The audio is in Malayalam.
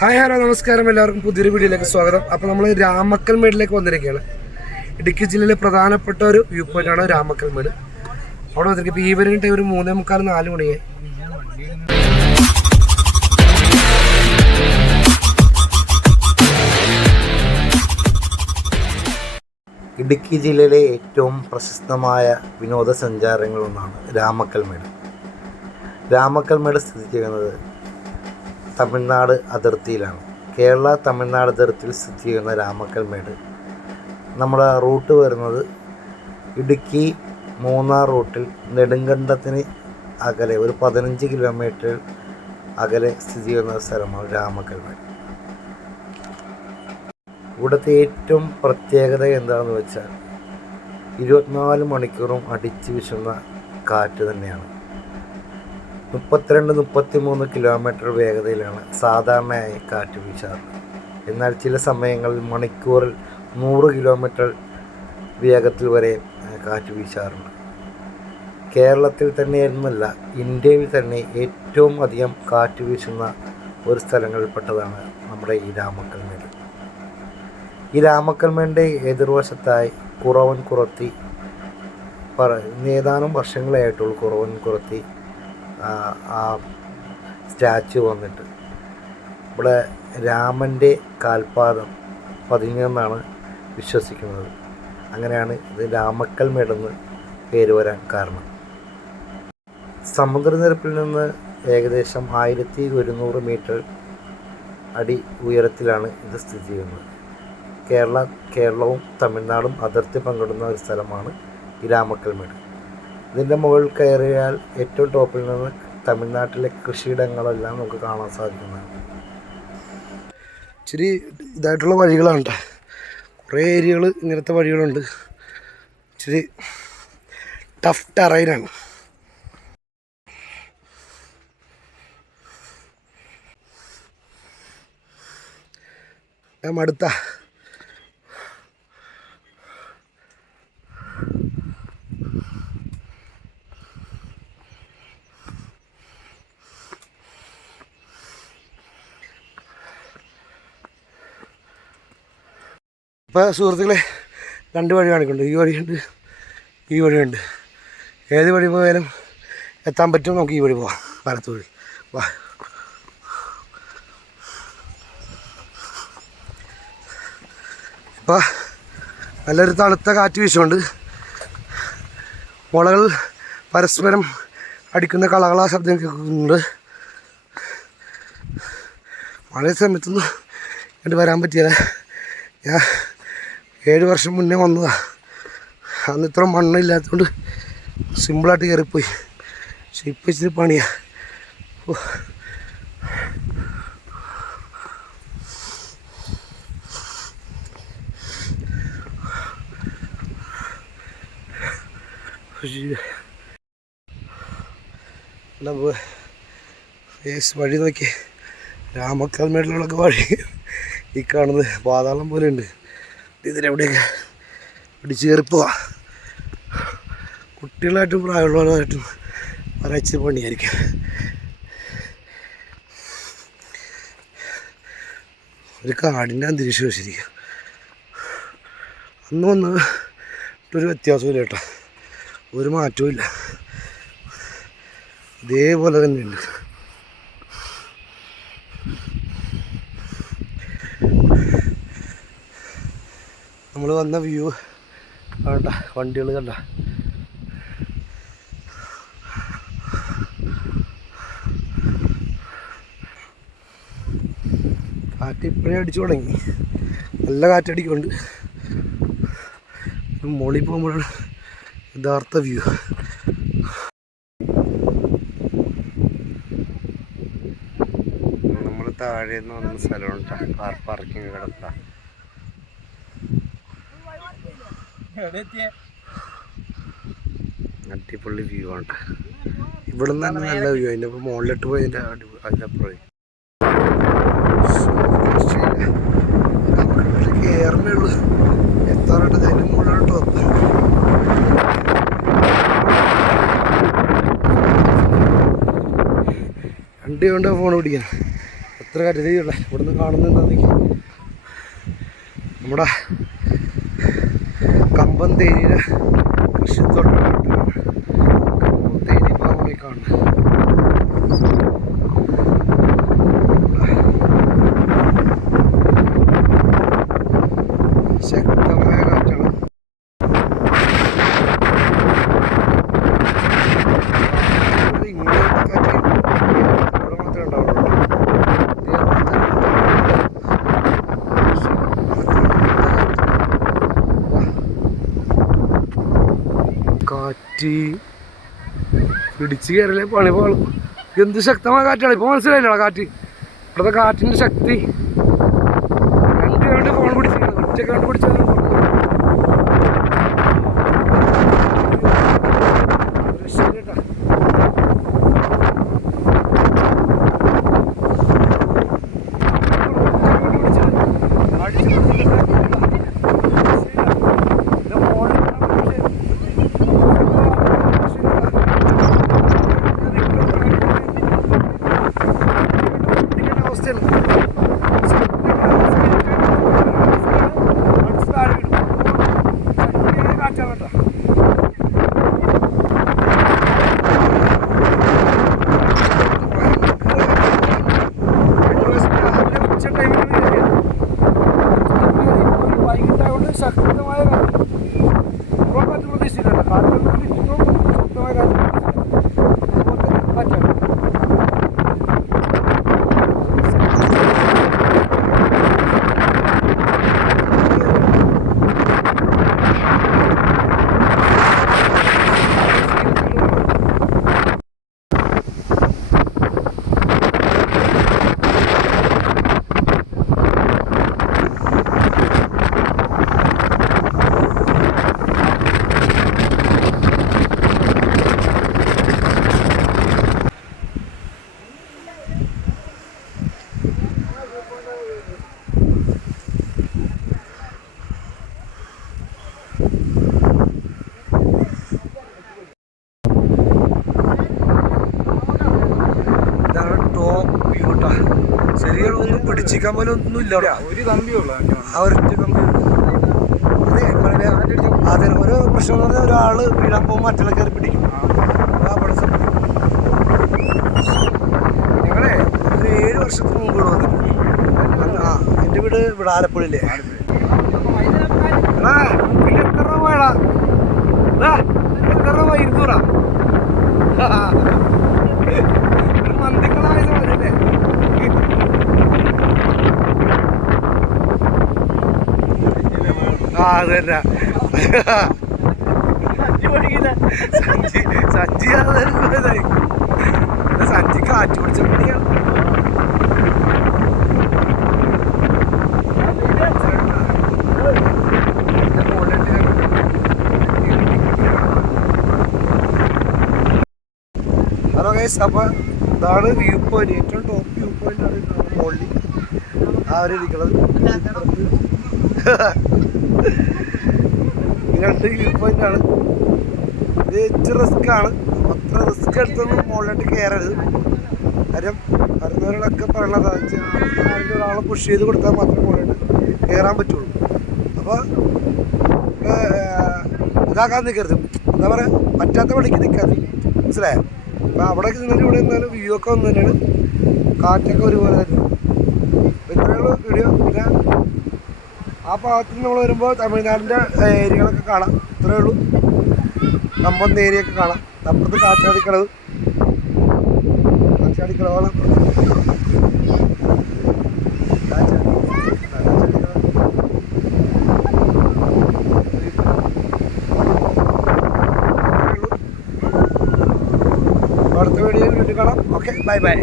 ഹായ് ഹലോ നമസ്കാരം, എല്ലാവർക്കും പുതിയൊരു വീഡിയോയിലേക്ക് സ്വാഗതം. അപ്പോൾ നമ്മൾ രാമക്കൽമേടിലേക്ക് വന്നിരിക്കുകയാണ്. ഇടുക്കി ജില്ലയിലെ പ്രധാനപ്പെട്ട ഒരു വ്യൂ പോയിന്റാണ് രാമക്കൽമേട്. അവിടെ വന്നിരിക്കും. ഇപ്പോൾ ഈവനിങ് ഒരു 3:45 4 മണിയായി. ഇടുക്കി ജില്ലയിലെ ഏറ്റവും പ്രശസ്തമായ വിനോദസഞ്ചാരങ്ങളൊന്നാണ് രാമക്കൽമേട്. രാമക്കൽമേട് സ്ഥിതി ചെയ്യുന്നത് തമിഴ്നാട് അതിർത്തിയിലാണ്. കേരള തമിഴ്നാട് അതിർത്തിയിൽ സ്ഥിതി ചെയ്യുന്ന രാമക്കൽമേട് നമ്മുടെ റൂട്ട് വരുന്നത് ഇടുക്കി മൂന്നാർ റൂട്ടിൽ നെടുങ്കണ്ടത്തിന് അകലെ ഒരു 15 കിലോമീറ്റർ അകലെ സ്ഥിതി ചെയ്യുന്ന സ്ഥലമാണ് രാമക്കൽമേട്. ഇവിടുത്തെ ഏറ്റവും പ്രത്യേകത എന്താണെന്ന് വെച്ചാൽ 24 മണിക്കൂറും അടിച്ചു വീശുന്ന കാറ്റ് തന്നെയാണ്. 32-33 കിലോമീറ്റർ വേഗതയിലാണ് സാധാരണയായി കാറ്റ് വീശാറ്. എന്നാൽ ചില സമയങ്ങളിൽ മണിക്കൂറിൽ 100 കിലോമീറ്റർ വേഗത്തിൽ വരെ കാറ്റ് വീശാറുണ്ട്. കേരളത്തിൽ തന്നെയെന്നല്ല, ഇന്ത്യയിൽ തന്നെ ഏറ്റവും അധികം കാറ്റ് വീശുന്ന ഒരു സ്ഥലങ്ങളിൽപ്പെട്ടതാണ് നമ്മുടെ ഈ രാമക്കൽമേട്. ഈ രാമക്കൽമേടിൻ്റെ എതിർവശത്തായി കുറവൻ കുറത്തി ഏതാനും വർഷങ്ങളായിട്ടുള്ളൂ കുറവൻ കുറത്തി ആ സ്റ്റാച്ചു വന്നിട്ട് ഇവിടെ രാമൻ്റെ കാൽപാദം പതിഞ്ഞെന്നാണ് വിശ്വസിക്കുന്നത്. അങ്ങനെയാണ് ഇത് രാമക്കൽമേടെന്ന് പേര് വരാൻ കാരണം. സമുദ്രനിരപ്പിൽ നിന്ന് ഏകദേശം 1100 മീറ്റർ അടി ഉയരത്തിലാണ് ഇത് സ്ഥിതി ചെയ്യുന്നത്. കേരളവും തമിഴ്നാടും അതിർത്തി പങ്കിടുന്ന ഒരു സ്ഥലമാണ് ഈ രാമക്കൽമേട്. ഇതിൻ്റെ മുകളിൽ കയറിയാൽ ഏറ്റവും ടോപ്പിൽ നിന്ന് തമിഴ്നാട്ടിലെ കൃഷിയിടങ്ങളെല്ലാം നമുക്ക് കാണാൻ സാധിക്കുന്നതാണ്. ഇച്ചിരി ഇതായിട്ടുള്ള വഴികളാണ് കേട്ടോ. കുറേ ഏരിയകൾ ഇങ്ങനത്തെ വഴികളുണ്ട്. ഇച്ചിരി ടഫ് ടെറൈനാണ്. അടുത്ത ഇപ്പോൾ സുഹൃത്തുക്കളെ, 2 വഴി കാണിക്കുന്നുണ്ട്. ഈ വഴിയുണ്ട്, ഈ വഴിയുണ്ട്. ഏത് വഴി പോയാലും എത്താൻ പറ്റും. നമുക്ക് ഈ വഴി പോവാം, വലത്ത് വഴി. വാ. ഇപ്പോൾ നല്ലൊരു തണുത്ത കാറ്റ് വീശുകൊണ്ട് മുളകൾ പരസ്പരം അടിക്കുന്ന കളകളാ ശബ്ദം കേൾക്കുന്നുണ്ട്. മഴ സമയത്തൊന്നും ഇങ്ങോട്ട് വരാൻ പറ്റിയല്ല. ഞാൻ 7 വർഷം മുന്നേ വന്നതാണ്. അന്ന് ഇത്ര മണ്ണില്ലാത്തതുകൊണ്ട് സിമ്പിളായിട്ട് കയറിപ്പോയി. പക്ഷെ ഇപ്പം ഇച്ചിരി പണിയാണ്. വഴി നോക്കി, രാമക്കൽമേടിലുള്ളൊക്കെ വഴി ഈ കാണുന്നത് പാതാളം പോലെ ഉണ്ട്. ഇതിലെവിടെയൊക്കെ പിടിച്ച് കയറിപ്പോവാ. കുട്ടികളായിട്ടും പ്രായമുള്ളവരായിട്ടും വരച്ച് പണിയായിരിക്കും. ഒരു കാടിൻ്റെ അന്തരീക്ഷം ശരിക്കും. അന്ന് വന്ന് ഒരു വ്യത്യാസമില്ല കേട്ടോ, ഒരു മാറ്റവും ഇല്ല. ഇതേപോലെ തന്നെയുണ്ട്. നമ്മൾ വന്ന വ്യൂ കണ്ട, വണ്ടികൾ കണ്ട. കാറ്റ് ഇപ്പോഴേ അടിച്ചു തുടങ്ങി. നല്ല കാറ്റടിക്കുന്നുണ്ട്. മുകളിൽ പോകുമ്പോഴാണ് യഥാർത്ഥ വ്യൂ. നമ്മൾ താഴെ നിന്ന് വന്ന സ്ഥലമാണ് കാർ പാർക്കിംഗ് കിടക്കുക. അടിപൊളി വ്യൂ ആണ്. ഇവിടെ നിന്ന് തന്നെ നല്ല വ്യൂ. അതിൻ്റെ ഇപ്പോൾ മുകളിലിട്ട് പോയി അതിനപ്പുറം കയറണേ ഉള്ളൂ. എത്താറായിട്ട് അതിൻ്റെ മുകളിലോട്ട് വന്നു. വണ്ടി കൊണ്ട് ഫോൺ പിടിക്കാൻ എത്ര കരുതിയുള്ള ഇവിടുന്ന് കാണുന്നുണ്ടെങ്കിൽ നമ്മുടെ കമ്പം തേയില കൃഷിത്തോട്ടം കമ്പം തേയില ഭാഗമായി കാണുന്നത്. ശക്തമായ കാറ്റാണ്. ഇങ്ങനത്തെ കാറ്റ് ഇവിടെ മാത്രമേ ഉണ്ടാവുള്ളൂ. കാറ്റ് പിടിച്ച് കയറലേ പണി പോളും. എന്ത് ശക്തമായ കാറ്റാണ്. ഇപ്പോൾ മനസ്സിലായില്ല കാറ്റ്. ഇവിടുത്തെ കാറ്റിൻ്റെ ശക്തി. രണ്ട് കണ്ട് ഫോൺ പിടിച്ചിരിക്കുന്നത്. ഒറ്റ കണ്ട് പിടിച്ചാൽ രക്ഷയില്ല. ശക്തമായ കാറ്റ് പ്രതീക്ഷിച്ചില്ല. കാറ്റൊന്നും ശക്തമായ കാറ്റാണ്. ശരിയാണ്. ഒന്നും പിടിച്ചിക്കാൻ പോലെ ഒന്നും ഇല്ല. ഒരു കമ്പിയുള്ള ആ ഒരൊറ്റ കമ്പി. അതെ, ഒരു പ്രശ്നം എന്ന് പറഞ്ഞാൽ ഒരാൾ വീഴാൻ പോകുമ്പോൾ മറ്റുള്ള കയറി പിടിക്കും. അവിടെ ഞങ്ങളെ ഒരു 7 വർഷത്തിന് മുമ്പ് ഇവിടെ വന്നിട്ടുണ്ട്. ആ, എൻ്റെ വീട് ഇവിടെ ആലപ്പുഴയില്ലേ. പിന്നെ എത്ര രൂപ വേടാ? എത്ര രൂപ? 200. മന്തിക്കളായത് മതിയല്ലേ? ആ അത് തന്നെ. സഞ്ചി സഞ്ചി കാറ്റ് പിടിച്ച പണിയാണ്. ഹലോ ഗൈസ്, അപ്പോൾ ഇതാണ് വ്യൂ പോയിന്റ്. ഏറ്റവും ടോപ്പ് വ്യൂ പോയിന്റ് ആണ് മോളിൽ അവരിരിക്കുന്നത്. രണ്ട് വ്യൂ പോയിന്റ് ആണ്. ഇത് ഇച്ചിരി റിസ്ക് ആണ്. അത്ര റിസ്ക് എടുത്തൊന്നും മുകളിലോട്ട് കയറരുത്. കാര്യം വരുന്നവരോടൊക്കെ പറയണത് ആരെങ്കിലും ഒരാളെ പുഷ് ചെയ്ത് കൊടുത്താൽ മാത്രമേ മുകളിലോട്ട് കയറാൻ പറ്റുള്ളൂ. അപ്പോൾ ഇതാക്കാൻ നിൽക്കരുത്. എന്താ പറയുക, പറ്റാത്ത പണിക്ക് നിൽക്കാതെ, മനസ്സിലായോ? അപ്പോൾ അവിടെ നിന്നിട്ട് ഇവിടെ നിന്നാലും വ്യൂ ഒക്കെ ഒന്ന് തന്നെയാണ്. കാറ്റൊക്കെ ഒരുപോലെ തന്നെ. അപ്പോൾ ഇത്രയുള്ള വീഡിയോ. പിന്നെ ആ ഭാഗത്ത് നിന്ന് നമ്മൾ വരുമ്പോൾ തമിഴ്നാടിൻ്റെ ഏരിയകളൊക്കെ കാണാം. ഇത്രയേ ഉള്ളൂ. കമ്പം ഏരിയൊക്കെ കാണാം. അപ്പുറത്ത് കാറ്റാടിക്കളവ് കാറ്റാടിക്കളവാണ്. അടുത്ത വീഡിയോയിൽ വീണ്ടും കാണാം. Okay, bye bye.